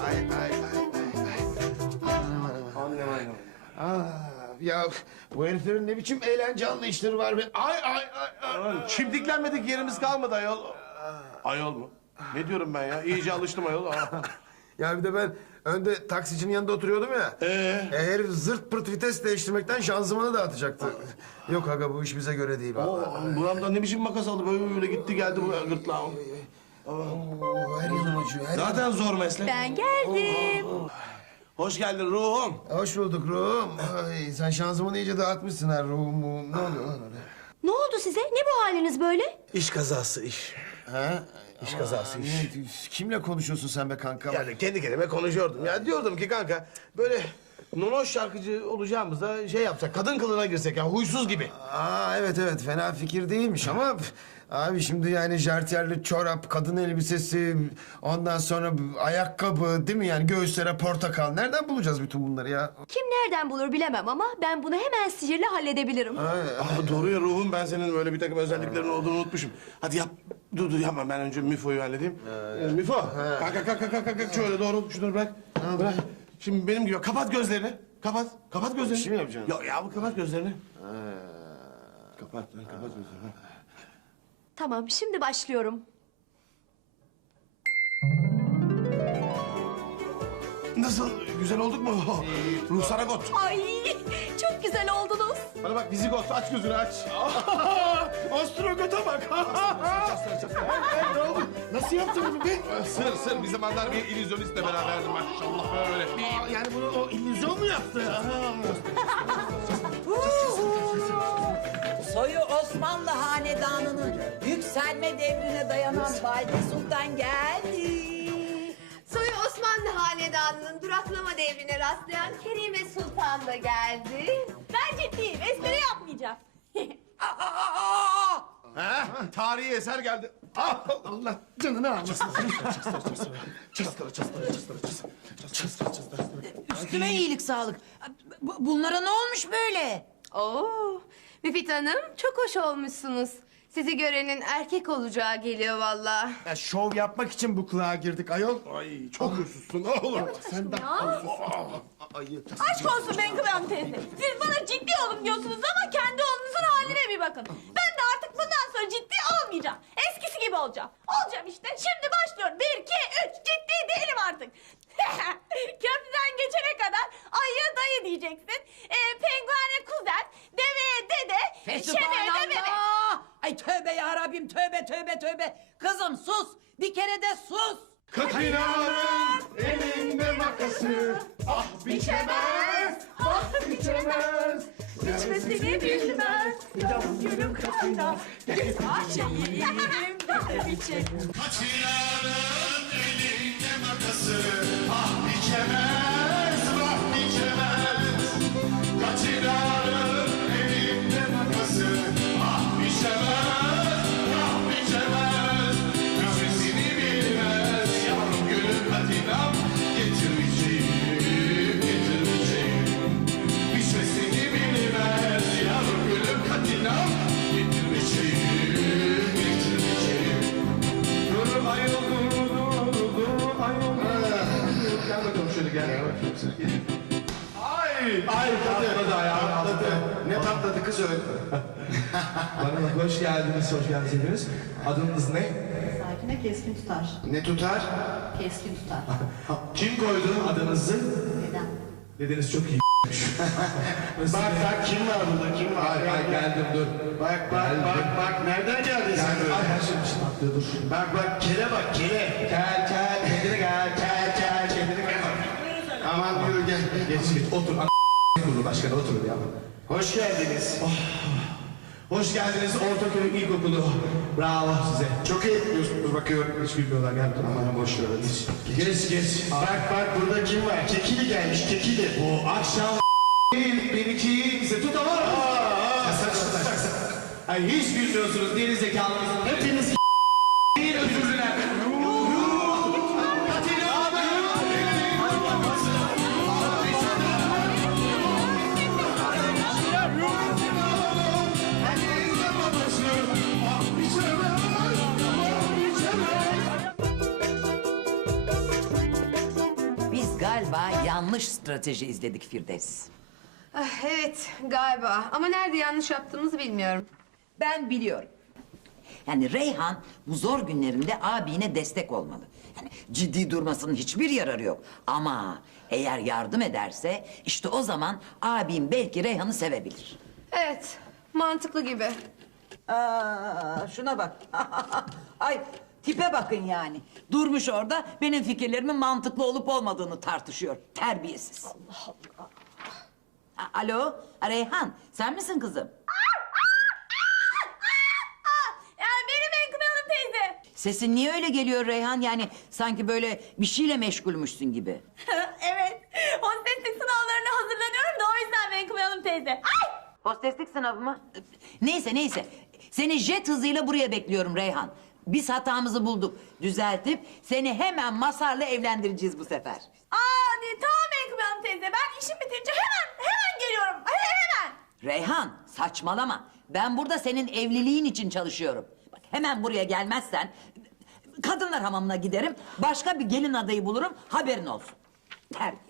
Ay ay ay ay. Annem annem. Aa, ya bu heriflerin ne biçim eğlence anlayışları var be. Ay ay ay. ay. Çimdiklenmedik yerimiz kalmadı ayol. Ayol mu? Ne diyorum ben ya? İyice alıştım ayol. Aa. Ya bir de ben önde taksicinin yanında oturuyordum ya. Ee? E, herif zırt pırt vites değiştirmekten şanzımanı dağıtacaktı. Yok aga bu iş bize göre değil vallahi. Oo, buramda ne biçim makas aldı böyle gitti geldi bu gırtlağım. Oo, her yanım acıyor. Her yanım. Zaten zor meslek. Ben geldim. Hoş geldin ruhum. Hoş bulduk ruhum. Ay, sen şanzımanı iyice dağıtmışsın ha ruhum. ruhum. Ne oluyor lan öyle? Ne oldu size? Ne bu haliniz böyle? İş kazası iş. Ha? İş kazası iş. Ne- Kimle konuşuyorsun sen be kanka? Yani kendi kendime konuşuyordum. Ya diyordum ki kanka böyle nonoş şarkıcı olacağımıza şey yapsak kadın kılığına girsek ya huysuz gibi. Aa evet evet fena fikir değilmiş ama abi şimdi yani jartiyerli çorap, kadın elbisesi, ondan sonra ayakkabı değil mi yani göğüslere portakal. Nereden bulacağız bütün bunları ya? Kim nereden bulur bilemem ama ben bunu hemen sihirle halledebilirim. Ay, Aa, doğru ya ruhum ben senin böyle bir takım özelliklerin olduğunu unutmuşum. Hadi yap. Dur dur yapma ben önce Mifo'yu halledeyim. Ee, Mifo kalk kalk kalk kalk kalk kalk şöyle doğru şunları bırak. Bırak. Şimdi benim gibi kapat gözlerini. Kapat. Kapat gözlerini. Bir şey mi yapacaksın? Yok ya kapat gözlerini. Kapat lan kapat gözlerini. Tamam şimdi başlıyorum. Nasıl? Güzel olduk mu? Ruhsara got. Ay çok güzel oldunuz. Bana bak vizigot aç gözünü aç. Astrogota bak. ne oldu? Nasıl yaptın bunu be? Sır sır bir zamanlar bir illüzyonistle beraberdim maşallah böyle. Aa, yani bunu o illüzyon mu yaptı? Soyu Osmanlı Hanedanı'nın yükselme devrine dayanan Valide Sultan geldi. Soyu Osmanlı Hanedanı'nın duraklama devrine rastlayan Kerime Sultan da geldi. Ben ciddiyim espri yapmayacağım. Ha? Tarihi eser geldi. Ah! Allah canını almasın. Çastara çastara çastara çastara. Çastara çastara. Üstüme iyilik sağlık. Bu- Bunlara ne olmuş böyle? Oo, Müfit Hanım çok hoş olmuşsunuz. Sizi görenin erkek olacağı geliyor vallahi. Ya, şov yapmak için bu kılığa girdik ayol. Ay çok huysuzsun oğlum. Sen de ayı. Aşk olsun Menkıbe Hanım teyze. Siz bana ciddi olun diyorsunuz ama kendi oğlunuzun haline bir bakın. Ben de artık bundan sonra ciddi olmayacağım. Eskisi gibi olacağım. Olacağım işte. Şimdi başlıyorum. Bir, iki, üç. Ciddi değilim artık. Köprüden geçene kadar ayıya dayı diyeceksin. Fesubhanallah! Ay tövbe ya Rabbim tövbe tövbe tövbe. Kızım sus. Bir kere de sus. Katina'nın elinde makası. Ah biçemez. Ah biçemez. Biçmesini bilmez. Yavrum gülüm kafına. Ah şeyim, de biçim. Katina'nın elinde makası Ay! Ay patladı ayağım patladı. Ne patladı kız öyle? Bana hoş geldiniz, hoş geldiniz hepiniz. Adınız ne? Sakine keskin tutar. Ne tutar? Keskin tutar. Kim koydu adınızı? Neden? Dedeniz çok iyi. Bak bak kim var burada kim var? Ay ay geldim dur. Bak bak bak bak nereden geldin sen Geldim. böyle? Ay her şey dur. Bak bak kele bak kele. Gel gel kendine gel gel gel kendine gel. Aman yürü gel. Geç geç otur. A- kurulu başkanı oturun ya. Hoş geldiniz. Hoş geldiniz Ortaköy İlkokulu. Bravo size. Çok iyi yapıyorsunuz bakıyorum. Hiç bilmiyorlar gel bakalım. Aman boş ver hadi. Geç geç. Bak bak burada kim var? Kekili gelmiş kekili. Bu akşam değil, beni kimse tutamaz. Ay hiç bilmiyorsunuz geri zekalısınız. Hepiniz Galiba yanlış strateji izledik Firdevs. Ah, evet galiba ama nerede yanlış yaptığımızı bilmiyorum. Ben biliyorum. Yani Reyhan bu zor günlerinde abine destek olmalı. Yani ciddi durmasının hiçbir yararı yok. Ama eğer yardım ederse işte o zaman abim belki Reyhan'ı sevebilir. Evet mantıklı gibi. Aa, şuna bak. Ay tipe bakın yani. Durmuş orada benim fikirlerimin mantıklı olup olmadığını tartışıyor. Terbiyesiz. Allah Allah. Alo Reyhan sen misin kızım? Yani benim Menkıbe Hanım teyze. Sesin niye öyle geliyor Reyhan? Yani sanki böyle bir şeyle meşgulmüşsün gibi. evet. Hosteslik sınavlarına hazırlanıyorum da o yüzden Menkıbe Hanım teyze. Ay! Hosteslik sınavı mı? Neyse neyse. Seni jet hızıyla buraya bekliyorum Reyhan. Biz hatamızı bulduk. Düzeltip seni hemen Masar'la evlendireceğiz bu sefer. Aa de, tamam Menkıbe Hanım teyze. Ben işim bitince hemen hemen geliyorum. He- hemen. Reyhan saçmalama. Ben burada senin evliliğin için çalışıyorum. Bak hemen buraya gelmezsen kadınlar hamamına giderim. Başka bir gelin adayı bulurum. Haberin olsun. Terbiyesiz.